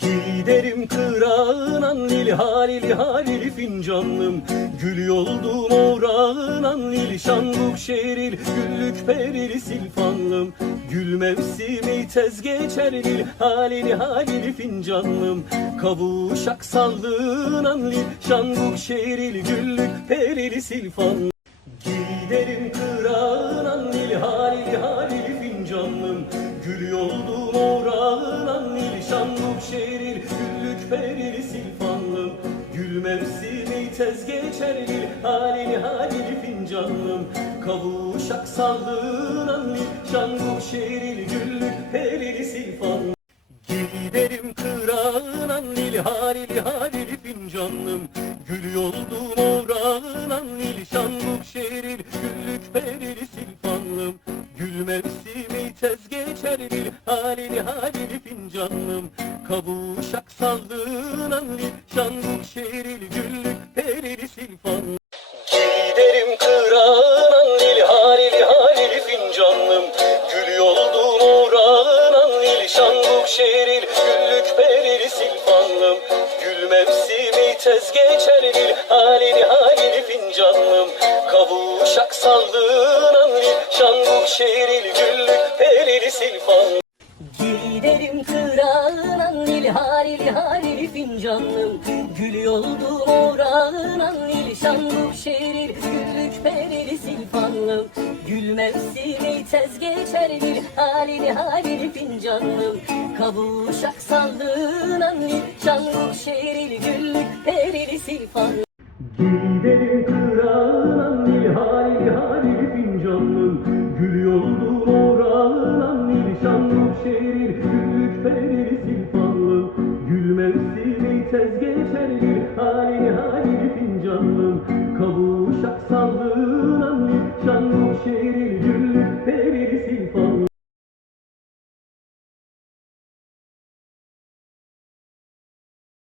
Giderim kırağınan nil halili halili fincanlım. Gül yoldum uğrağınan nil şanbuk şeril güllük perili silfanlım. Gül mevsimi tez geçer nil halili halili fincanlım. Kavuşak sallığınan nil şanbuk şeril güllük perili silfanlım. Giderim kırağınan nil halili halili fincanlım. Gül yoldum uğrağınan nil şanbuk şeril güllük perili silfanlım. Gül mevsimi tez geçer nil halili halili fincanlım. Kavuşak sallığınan nil şanbuk şeril güllük perili silfanlım. Giderim kırağınan nil halili halili fincanlım. Gül yoldum uğrağınan nil şanbuk şeril güllük perili silfanlım. Gül mevsimi tez geçer nil halili halili fincanlım. Kavuşak sallığınan nil şanbuk şeril güllük perili silfanlım. Giderim kırağınan nil halili halili fincanlım. Gül yoldum uğrağınan nil şanbuk şeril güllük perili silfanlım. Gül mevsimi tez geçer nil halili halili fincanlım. Kavuşak sallığınan nil şanbuk şeril güllük perili silfanlım. Giderim kırağınan nil halili halili fincanlım. Gül yoldum uğrağınan nil şanbuk şeril güllük perili silfanlım. Gül mevsimi tez geçer nil halili halili fincanlım. Kavuşak sallığınan nil şanbuk şeril güllük perili silfanlım. Giderim kırağınan nil halili halili fincanlım. Gül yoldum